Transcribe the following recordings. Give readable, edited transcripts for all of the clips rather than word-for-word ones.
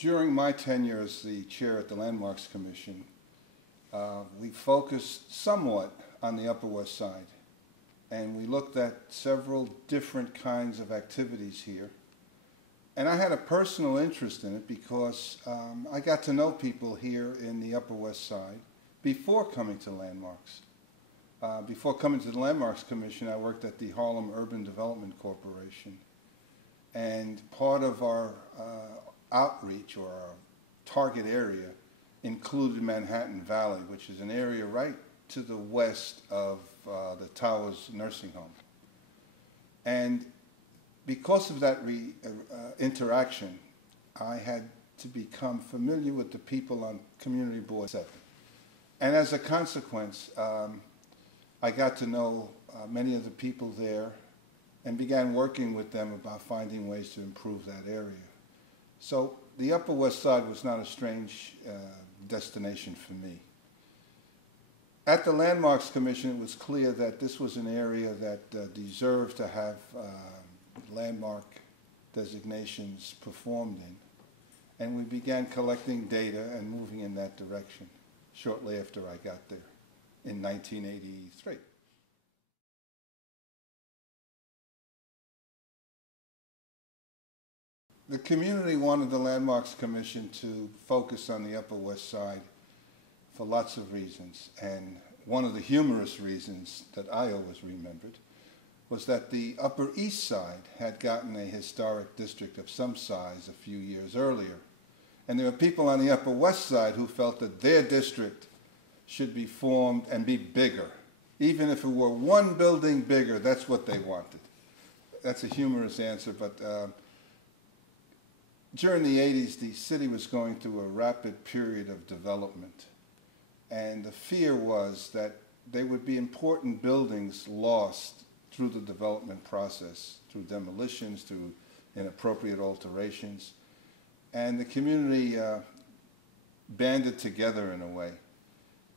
During my tenure as the chair at the Landmarks Commission, we focused somewhat on the Upper West Side, and we looked at several different kinds of activities here. And I had a personal interest in it because I got to know people here in the Upper West Side before coming to Landmarks. Before coming to the Landmarks Commission, I worked at the Harlem Urban Development Corporation. And part of our outreach, or our target area, included Manhattan Valley, which is an area right to the west of the Towers Nursing Home. And because of that interaction, I had to become familiar with the people on Community Board 7. And as a consequence, I got to know many of the people there and began working with them about finding ways to improve that area. So the Upper West Side was not a strange destination for me. At the Landmarks Commission, it was clear that this was an area that deserved to have landmark designations performed in. And we began collecting data and moving in that direction shortly after I got there in 1983. The community wanted the Landmarks Commission to focus on the Upper West Side for lots of reasons. And one of the humorous reasons that I always remembered was that the Upper East Side had gotten a historic district of some size a few years earlier. And there were people on the Upper West Side who felt that their district should be formed and be bigger. Even if it were one building bigger, that's what they wanted. That's a humorous answer, but during the 80s, the city was going through a rapid period of development. And the fear was that there would be important buildings lost through the development process, through demolitions, through inappropriate alterations. And the community banded together in a way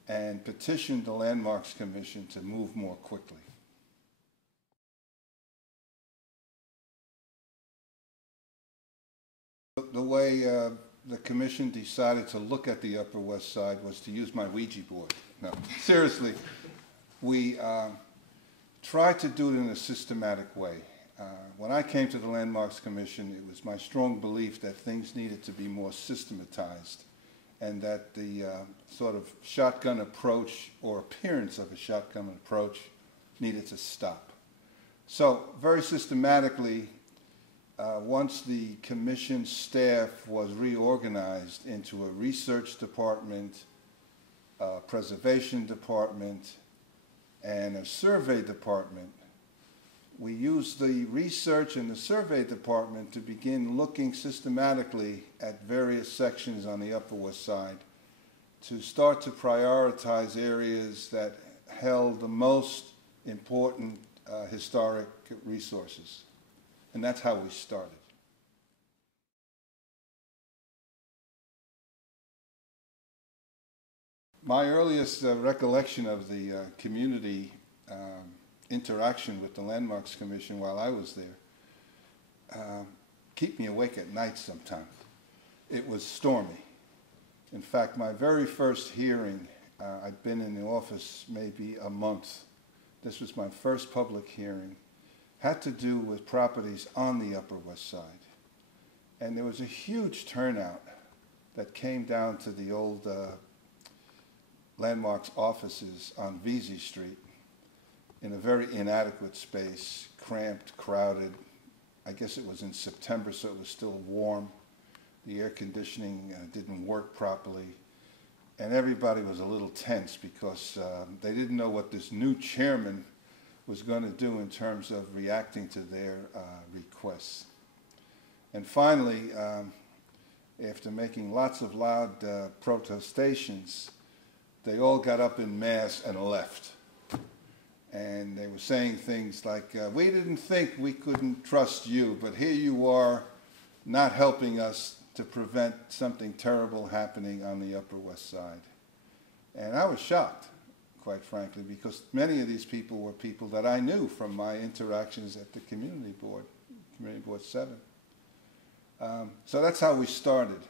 and petitioned the Landmarks Commission to move more quickly. The way the commission decided to look at the Upper West Side was to use my Ouija board. No, seriously, we tried to do it in a systematic way. When I came to the Landmarks Commission, it was my strong belief that things needed to be more systematized, and that the sort of shotgun approach, or appearance of a shotgun approach, needed to stop. So very systematically, once the commission staff was reorganized into a research department, a preservation department, and a survey department, we used the research and the survey department to begin looking systematically at various sections on the Upper West Side to start to prioritize areas that held the most important historic resources. And that's how we started. My earliest recollection of the community interaction with the Landmarks Commission while I was there keep me awake at night sometimes. It was stormy. In fact, my very first hearing, I'd been in the office maybe a month. This was my first public hearing. Had to do with properties on the Upper West Side. And there was a huge turnout that came down to the old Landmarks offices on Vesey Street in a very inadequate space, cramped, crowded. I guess it was in September, so it was still warm. The air conditioning didn't work properly. And everybody was a little tense because they didn't know what this new chairman was going to do in terms of reacting to their requests. And finally, after making lots of loud protestations, they all got up en masse and left. And they were saying things like, we didn't think we couldn't trust you, but here you are not helping us to prevent something terrible happening on the Upper West Side. And I was shocked, quite frankly, because many of these people were people that I knew from my interactions at the Community Board 7. So that's how we started.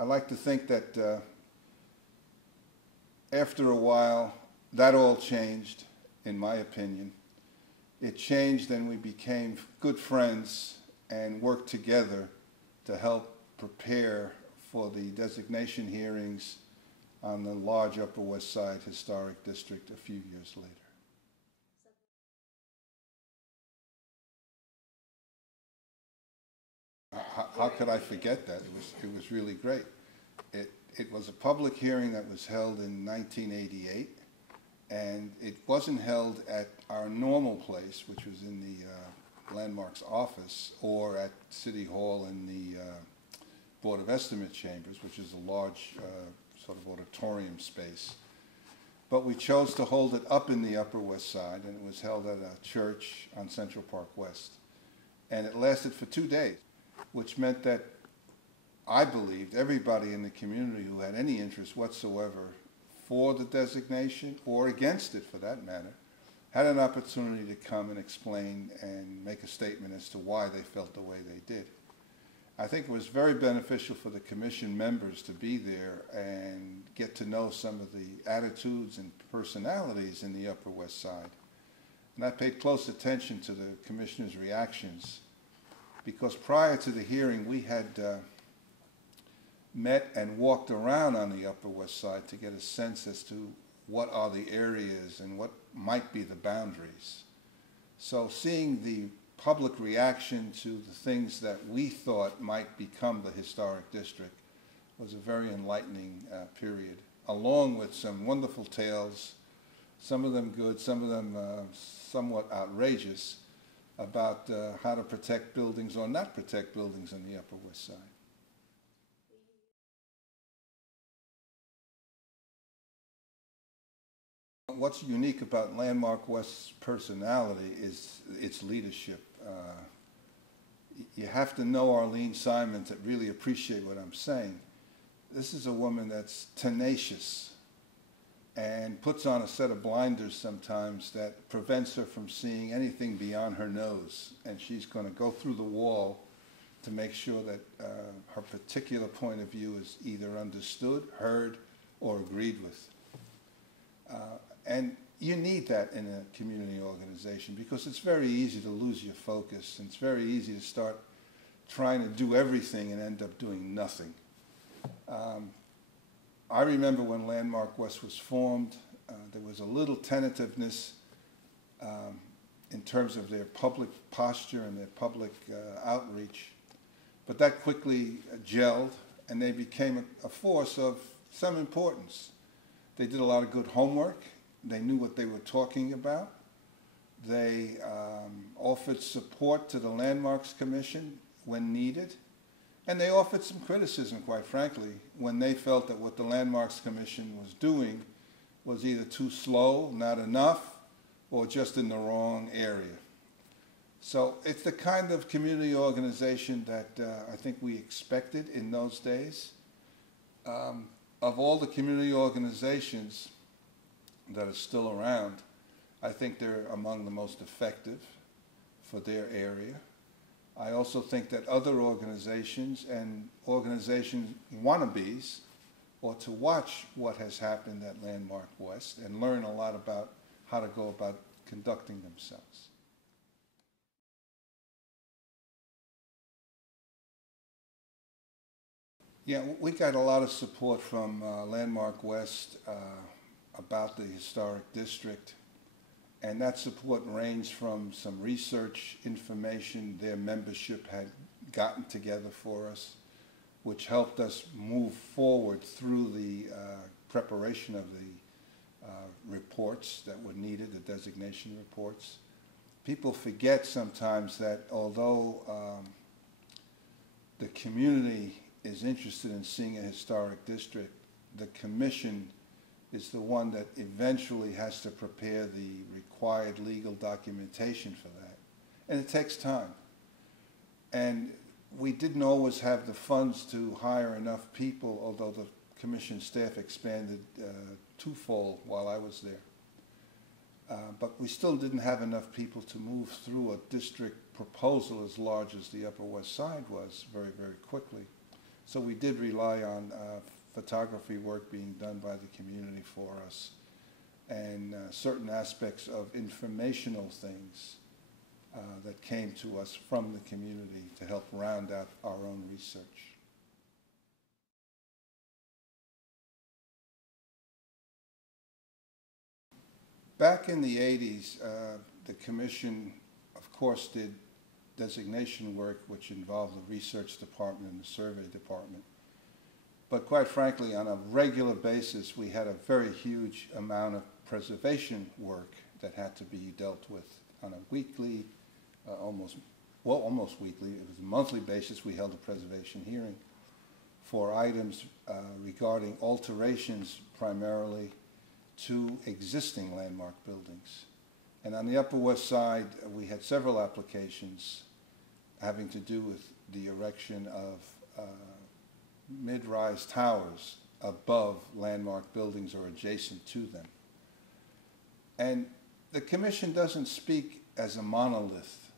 I like to think that after a while, that all changed, in my opinion. It changed and we became good friends and worked together to help prepare for the designation hearings on the large Upper West Side Historic District a few years later. How could I forget that? It was really great. It was a public hearing that was held in 1988, and it wasn't held at our normal place, which was in the Landmarks office, or at City Hall in the Board of Estimate chambers, which is a large sort of auditorium space. But we chose to hold it up in the Upper West Side, and it was held at a church on Central Park West. And it lasted for 2 days, which meant that I believed everybody in the community who had any interest whatsoever for the designation, or against it for that matter, had an opportunity to come and explain and make a statement as to why they felt the way they did. I think it was very beneficial for the commission members to be there and get to know some of the attitudes and personalities in the Upper West Side. And I paid close attention to the commissioners' reactions, because prior to the hearing we had met and walked around on the Upper West Side to get a sense as to what are the areas and what might be the boundaries. So seeing the public reaction to the things that we thought might become the historic district was a very enlightening period, along with some wonderful tales, some of them good, some of them somewhat outrageous, about how to protect buildings or not protect buildings on the Upper West Side. What's unique about Landmark West's personality is its leadership. You have to know Arlene Simon to really appreciate what I'm saying. This is a woman that's tenacious and puts on a set of blinders sometimes that prevents her from seeing anything beyond her nose. And she's going to go through the wall to make sure that her particular point of view is either understood, heard, or agreed with. And you need that in a community organization, because it's very easy to lose your focus, and it's very easy to start trying to do everything and end up doing nothing. I remember when Landmark West was formed, there was a little tentativeness in terms of their public posture and their public outreach, but that quickly gelled, and they became a force of some importance. They did a lot of good homework. They knew what they were talking about. They offered support to the Landmarks Commission when needed. And they offered some criticism, quite frankly, when they felt that what the Landmarks Commission was doing was either too slow, not enough, or just in the wrong area. So it's the kind of community organization that I think we expected in those days. Of all the community organizations that are still around, I think they're among the most effective for their area. I also think that other organizations and organization wannabes ought to watch what has happened at Landmark West and learn a lot about how to go about conducting themselves. Yeah, we got a lot of support from Landmark West about the historic district, and that support ranged from some research information their membership had gotten together for us, which helped us move forward through the preparation of the reports that were needed, the designation reports. People forget sometimes that although the community is interested in seeing a historic district, the commission is the one that eventually has to prepare the required legal documentation for that. And it takes time. And we didn't always have the funds to hire enough people, although the commission staff expanded twofold while I was there. But we still didn't have enough people to move through a district proposal as large as the Upper West Side was very, very quickly. So we did rely on photography work being done by the community for us, and certain aspects of informational things that came to us from the community to help round out our own research. Back in the 80s, the commission, of course, did designation work which involved the research department and the survey department. But quite frankly, on a regular basis, we had a very huge amount of preservation work that had to be dealt with on a weekly, almost weekly, it was a monthly basis. We held a preservation hearing for items regarding alterations primarily to existing landmark buildings. And on the Upper West Side, we had several applications having to do with the erection of mid-rise towers above landmark buildings or adjacent to them. And the commission doesn't speak as a monolith.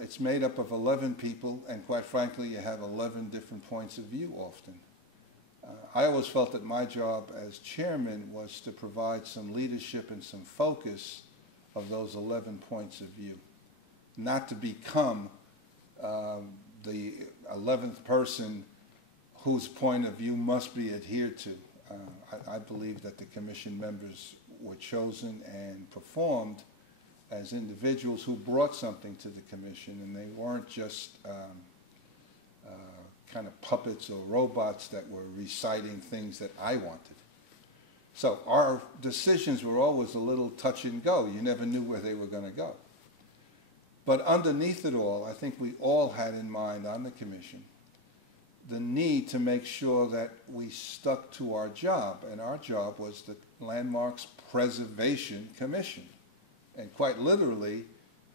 It's made up of 11 people, and quite frankly, you have 11 different points of view often. I always felt that my job as chairman was to provide some leadership and some focus of those 11 points of view, not to become the 11th person whose point of view must be adhered to. I believe that the commission members were chosen and performed as individuals who brought something to the commission, and they weren't just kind of puppets or robots that were reciting things that I wanted. So our decisions were always a little touch and go. You never knew where they were going to go. But underneath it all, I think we all had in mind on the commission the need to make sure that we stuck to our job, and our job was the Landmarks Preservation Commission. And quite literally,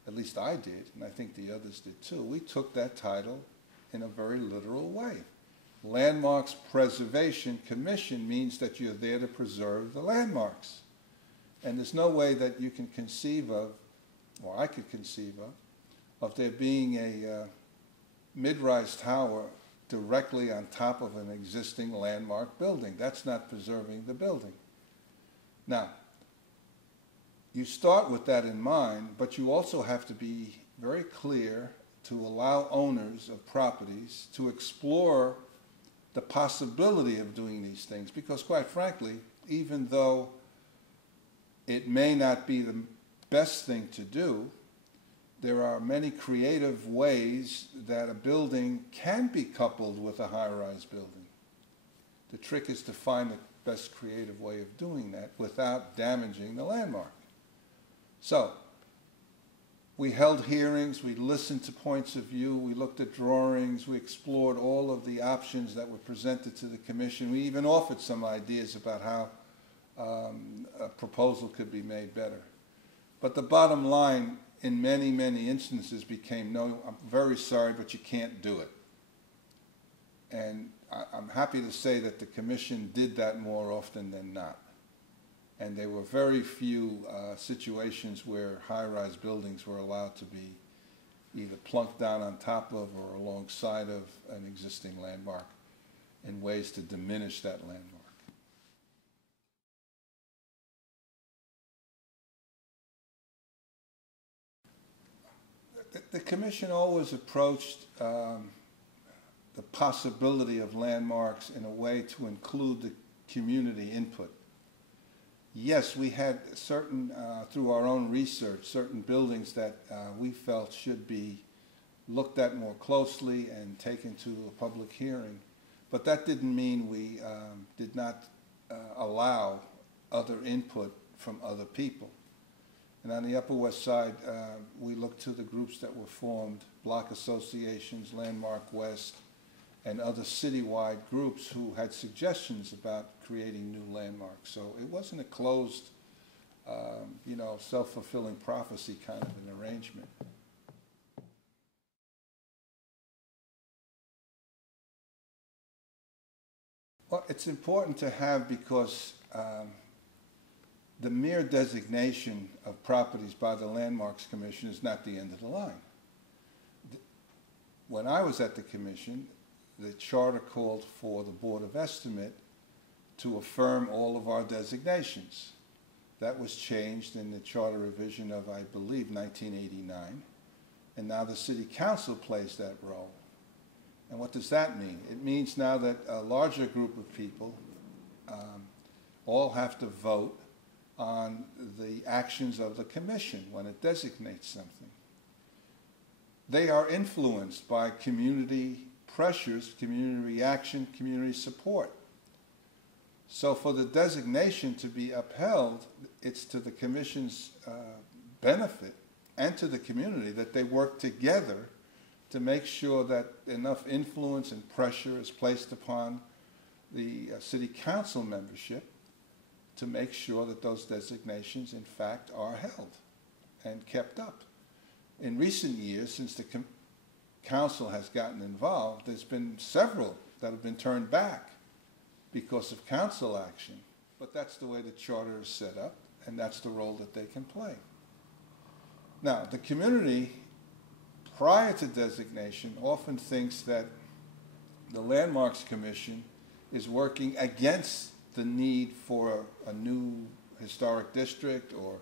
at least I did, and I think the others did too, we took that title in a very literal way. Landmarks Preservation Commission means that you're there to preserve the landmarks. And there's no way that you can conceive of, or I could conceive of there being a mid-rise tower directly on top of an existing landmark building. That's not preserving the building. Now, you start with that in mind, but you also have to be very clear to allow owners of properties to explore the possibility of doing these things, because quite frankly, even though it may not be the best thing to do, there are many creative ways that a building can be coupled with a high-rise building. The trick is to find the best creative way of doing that without damaging the landmark. So, we held hearings, we listened to points of view, we looked at drawings, we explored all of the options that were presented to the commission. We even offered some ideas about how a proposal could be made better. But the bottom line, in many, many instances, became, no, I'm very sorry, but you can't do it. And I'm happy to say that the commission did that more often than not. And there were very few situations where high-rise buildings were allowed to be either plunked down on top of or alongside of an existing landmark in ways to diminish that landmark. The commission always approached the possibility of landmarks in a way to include the community input. Yes, we had certain, through our own research, certain buildings that we felt should be looked at more closely and taken to a public hearing. But that didn't mean we did not allow other input from other people. And on the Upper West Side, we looked to the groups that were formed, block associations, Landmark West, and other citywide groups who had suggestions about creating new landmarks. So it wasn't a closed, self-fulfilling prophecy kind of an arrangement. Well, it's important to have because the mere designation of properties by the Landmarks Commission is not the end of the line. When I was at the commission, the charter called for the Board of Estimate to affirm all of our designations. That was changed in the charter revision of, I believe, 1989, and now the City Council plays that role. And what does that mean? It means now that a larger group of people all have to vote on the actions of the commission when it designates something. They are influenced by community pressures, community reaction, community support. So for the designation to be upheld, it's to the commission's benefit and to the community that they work together to make sure that enough influence and pressure is placed upon the city council membership to make sure that those designations, in fact, are held and kept up. In recent years, since the council has gotten involved, there's been several that have been turned back because of council action. But that's the way the charter is set up, and that's the role that they can play. Now, the community, prior to designation, often thinks that the Landmarks Commission is working against the need for a new historic district or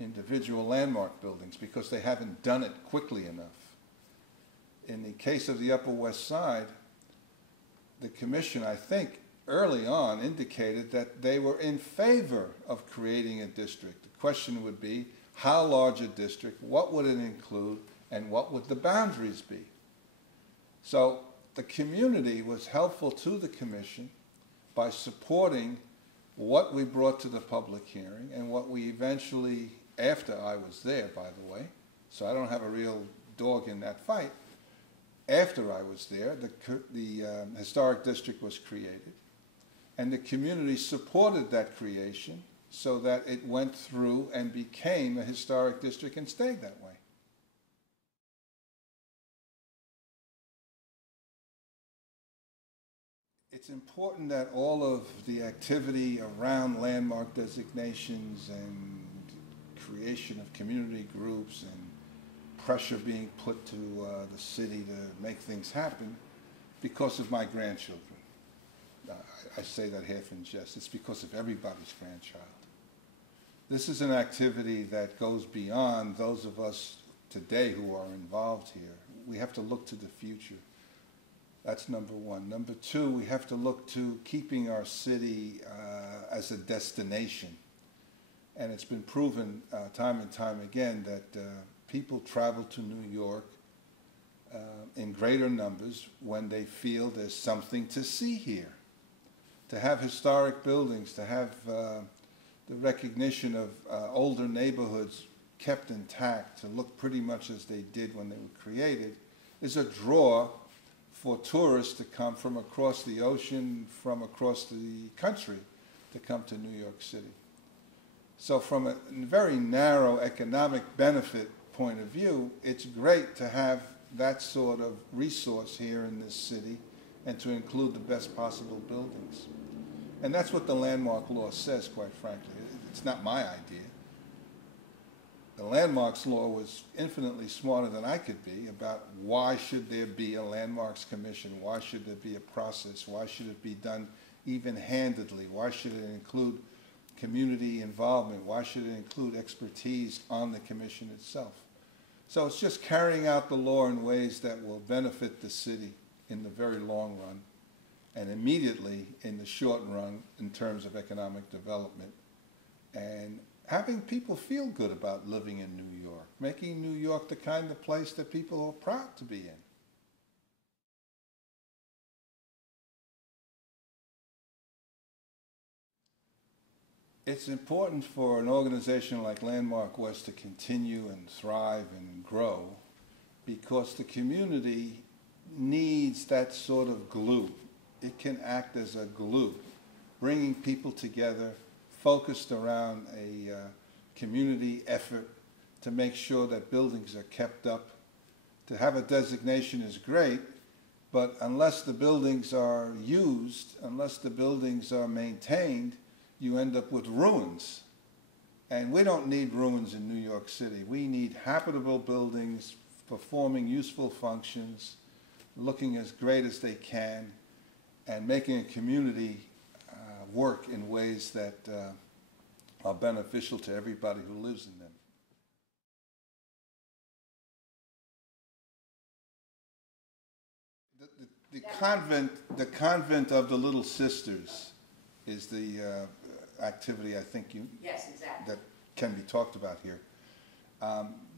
individual landmark buildings because they haven't done it quickly enough. In the case of the Upper West Side, the commission, I think, early on indicated that they were in favor of creating a district. The question would be, how large a district, what would it include, and what would the boundaries be? So the community was helpful to the commission by supporting what we brought to the public hearing and what we eventually, after I was there, by the way, so I don't have a real dog in that fight, after I was there, the historic district was created, and the community supported that creation so that it went through and became a historic district and stayed that way. It's important that all of the activity around landmark designations and creation of community groups and pressure being put to the city to make things happen because of my grandchildren. I say that half in jest. It's because of everybody's grandchild. This is an activity that goes beyond those of us today who are involved here. We have to look to the future. That's number one. Number two, we have to look to keeping our city as a destination. And it's been proven time and time again that people travel to New York in greater numbers when they feel there's something to see here. To have historic buildings, to have the recognition of older neighborhoods kept intact, to look pretty much as they did when they were created, is a draw for tourists to come from across the ocean, from across the country, to come to New York City. So from a very narrow economic benefit point of view, it's great to have that sort of resource here in this city and to include the best possible buildings. And that's what the landmark law says, quite frankly. It's not my idea. The landmarks law was infinitely smarter than I could be about why should there be a landmarks commission, why should there be a process, why should it be done even-handedly, why should it include community involvement, why should it include expertise on the commission itself. So it's just carrying out the law in ways that will benefit the city in the very long run and immediately in the short run in terms of economic development and having people feel good about living in New York, making New York the kind of place that people are proud to be in. It's important for an organization like Landmark West to continue and thrive and grow because the community needs that sort of glue. It can act as a glue, bringing people together, focused around a community effort to make sure that buildings are kept up. To have a designation is great, but unless the buildings are used, unless the buildings are maintained, you end up with ruins. And we don't need ruins in New York City. We need habitable buildings performing useful functions looking as great as they can, and making a community work in ways that are beneficial to everybody who lives in them. The convent of the Little Sisters is the activity I think Yes, exactly. that can be talked about here.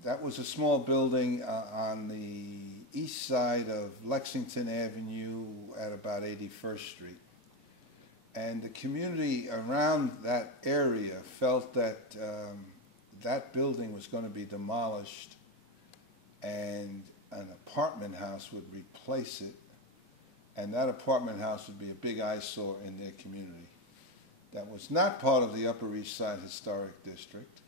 That was a small building on the east side of Lexington Avenue at about 81st Street. And the community around that area felt that that building was going to be demolished and an apartment house would replace it, and that apartment house would be a big eyesore in their community. That was not part of the Upper East Side Historic District.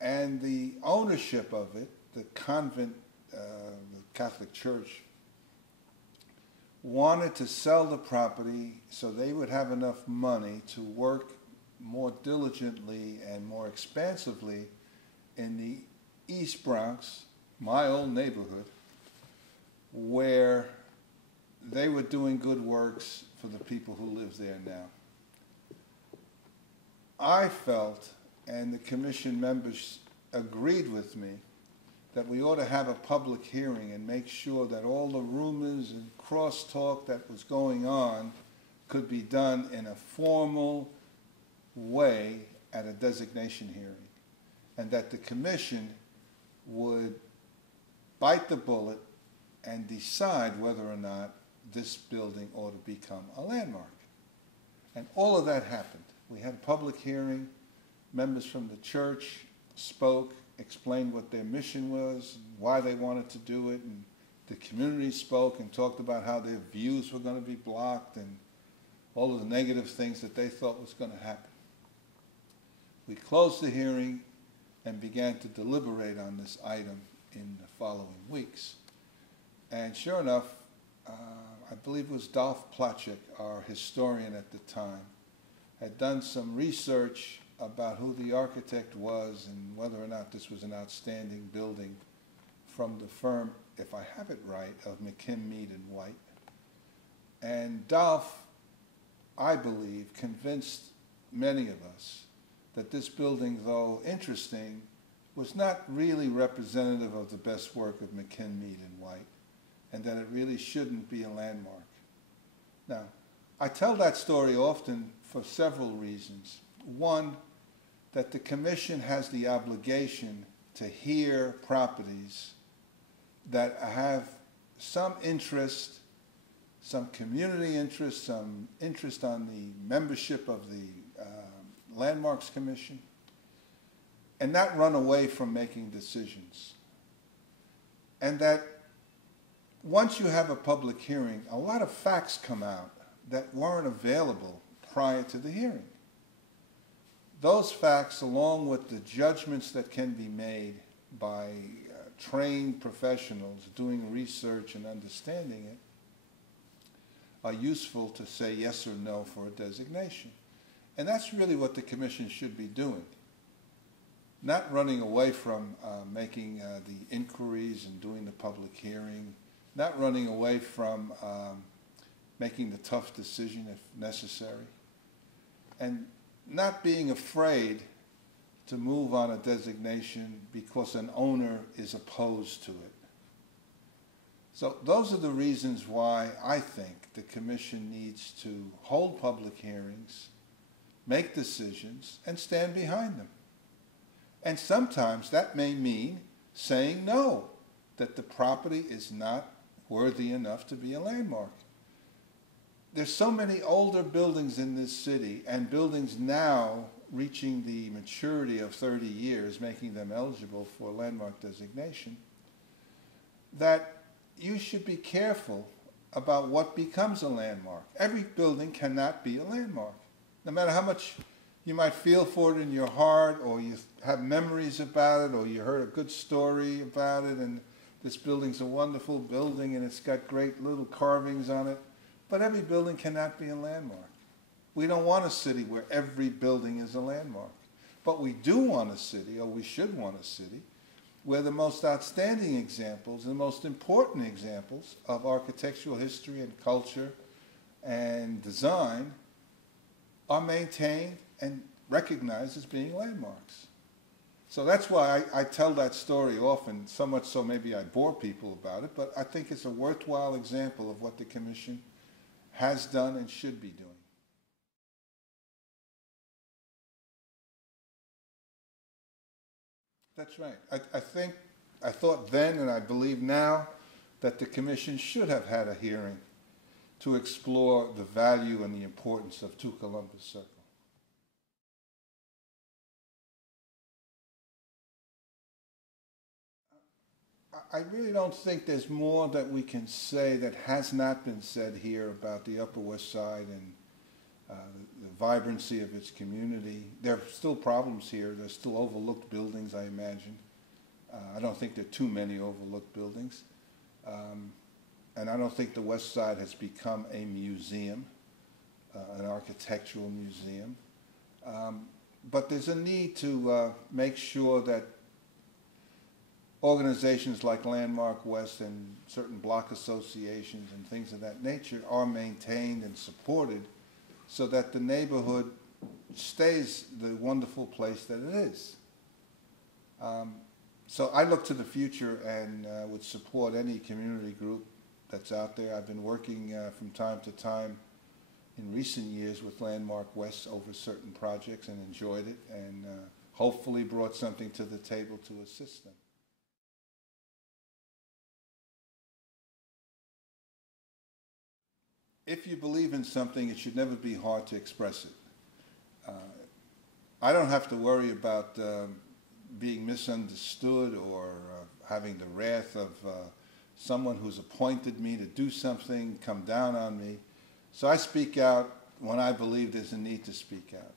And the ownership of it, the convent, the Catholic Church, wanted to sell the property so they would have enough money to work more diligently and more expansively in the East Bronx, my old neighborhood, where they were doing good works for the people who live there now. I felt, and the commission members agreed with me, that we ought to have a public hearing and make sure that all the rumors and crosstalk that was going on could be done in a formal way at a designation hearing, and that the commission would bite the bullet and decide whether or not this building ought to become a landmark. And all of that happened. We had a public hearing. Members from the church spoke, explained what their mission was, why they wanted to do it, and the community spoke and talked about how their views were going to be blocked and all of the negative things that they thought was going to happen. We closed the hearing and began to deliberate on this item in the following weeks. And sure enough, I believe it was Dolph Plachek, our historian at the time, had done some research about who the architect was and whether or not this was an outstanding building from the firm, if I have it right, of McKim, Mead & White. And Dolph, I believe, convinced many of us that this building, though interesting, was not really representative of the best work of McKim, Mead & White, and that it really shouldn't be a landmark. Now, I tell that story often for several reasons. One, that the commission has the obligation to hear properties that have some interest, some community interest, some interest on the membership of the Landmarks Commission, and not run away from making decisions. And that once you have a public hearing, a lot of facts come out that weren't available prior to the hearing. Those facts, along with the judgments that can be made by trained professionals doing research and understanding it, are useful to say yes or no for a designation. And that's really what the commission should be doing. Not running away from making the inquiries and doing the public hearing, not running away from making the tough decision if necessary, and not being afraid to move on a designation because an owner is opposed to it. So those are the reasons why I think the commission needs to hold public hearings, make decisions, and stand behind them. And sometimes that may mean saying no, that the property is not worthy enough to be a landmark. There's so many older buildings in this city, and buildings now reaching the maturity of 30 years, making them eligible for landmark designation, that you should be careful about what becomes a landmark. Every building cannot be a landmark. No matter how much you might feel for it in your heart, or you have memories about it, or you heard a good story about it, and this building's a wonderful building and it's got great little carvings on it, but every building cannot be a landmark. We don't want a city where every building is a landmark. But we do want a city, or we should want a city, where the most outstanding examples, the most important examples of architectural history and culture and design are maintained and recognized as being landmarks. So that's why I tell that story often, so much so maybe I bore people about it, but I think it's a worthwhile example of what the Commission has done and should be doing. That's right. I thought then, and I believe now, that the Commission should have had a hearing to explore the value and the importance of 2 Columbus Circle. I really don't think there's more that we can say that has not been said here about the Upper West Side and the vibrancy of its community. There are still problems here. There's still overlooked buildings, I imagine. I don't think there are too many overlooked buildings. And I don't think the West Side has become a museum, an architectural museum. But there's a need to make sure that organizations like Landmark West and certain block associations and things of that nature are maintained and supported so that the neighborhood stays the wonderful place that it is. So I look to the future and would support any community group that's out there. I've been working from time to time in recent years with Landmark West over certain projects and enjoyed it, and hopefully brought something to the table to assist them. If you believe in something, it should never be hard to express it. I don't have to worry about being misunderstood or having the wrath of someone who's appointed me to do something come down on me. So I speak out when I believe there's a need to speak out.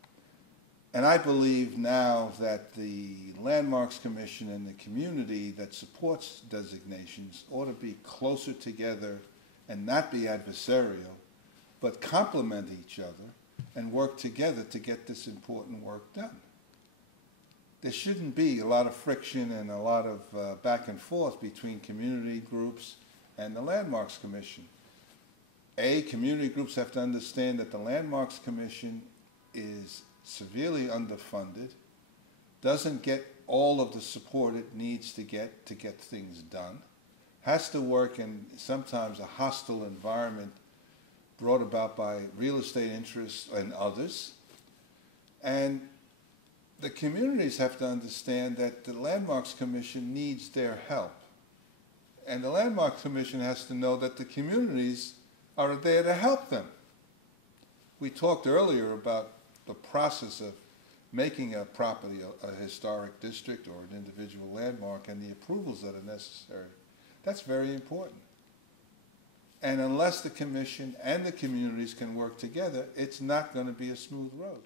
And I believe now that the Landmarks Commission and the community that supports designations ought to be closer together and not be adversarial, but complement each other and work together to get this important work done. There shouldn't be a lot of friction and a lot of back and forth between community groups and the Landmarks Commission. Community groups have to understand that the Landmarks Commission is severely underfunded, doesn't get all of the support it needs to get things done, has to work in sometimes a hostile environment brought about by real estate interests and others. And the communities have to understand that the Landmarks Commission needs their help. And the Landmarks Commission has to know that the communities are there to help them. We talked earlier about the process of making a property a historic district or an individual landmark and the approvals that are necessary. That's very important. And unless the Commission and the communities can work together, it's not going to be a smooth road.